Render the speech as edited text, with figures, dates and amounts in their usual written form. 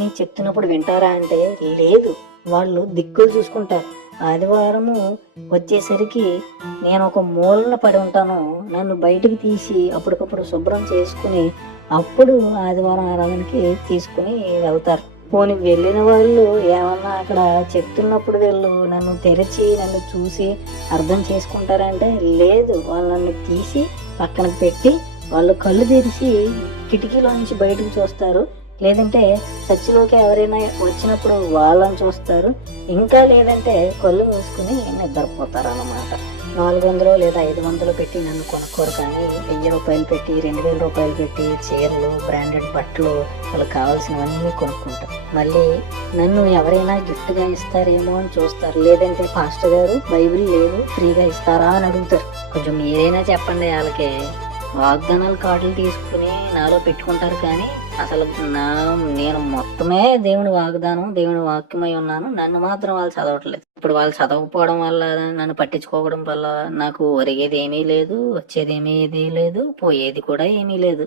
నీ చెప్తున్నప్పుడు వింటారా అంటే లేదు, వాళ్ళు దిక్కులు చూసుకుంటారు. ఆదివారము వచ్చేసరికి నేను ఒక మూలన పడి ఉంటాను, నన్ను బయటికి తీసి అప్పటికప్పుడు శుభ్రం చేసుకుని అప్పుడు ఆదివారం ఆరాధనకి తీసుకుని వెళ్తారు. పోనీ వెళ్ళిన వాళ్ళు ఏమన్నా అక్కడ చెప్తున్నప్పుడు వీళ్ళు నన్ను తెరిచి నన్ను చూసి అర్థం చేసుకుంటారంటే లేదు, వాళ్ళు నన్ను తీసి పక్కన పెట్టి వాళ్ళు కళ్ళు తెరిచి కిటికీలో నుంచి బయటకు చూస్తారు, లేదంటే చర్చిలోకి ఎవరైనా వచ్చినప్పుడు వాళ్ళని చూస్తారు, ఇంకా లేదంటే కళ్ళు మూసుకుని నిద్రపోతారు అన్నమాట. 400 లేదా 500 పెట్టి నన్ను కొనుక్కోరు, కానీ 1000 రూపాయలు పెట్టి 2000 రూపాయలు పెట్టి చీరలు, బ్రాండెడ్ బట్టలు, వాళ్ళకి కావాల్సినవన్నీ కొనుక్కుంటారు. మళ్ళీ నన్ను ఎవరైనా గిఫ్ట్గా ఇస్తారేమో అని చూస్తారు, లేదంటే పాస్టర్ గారు బైబిల్ లేదు ఫ్రీగా ఇస్తారా అని అడుగుతారు. కొంచెం మీరైనా చెప్పండి. వాళ్ళకి వాగ్దానాల కార్డులు తీసుకుని నాలో పెట్టుకుంటారు, కానీ అసలు నేను మొత్తమే దేవుని వాగ్దానం, దేవుని వాక్యమై ఉన్నాను, నన్ను మాత్రం వాళ్ళు చదవట్లేదు. ఇప్పుడు వాళ్ళు చదవకపోవడం వల్ల, నన్ను పట్టించుకోవడం వల్ల నాకు ఒరిగేది ఏమీ లేదు, వచ్చేది ఏమీ లేదు, పోయేది కూడా ఏమీ లేదు.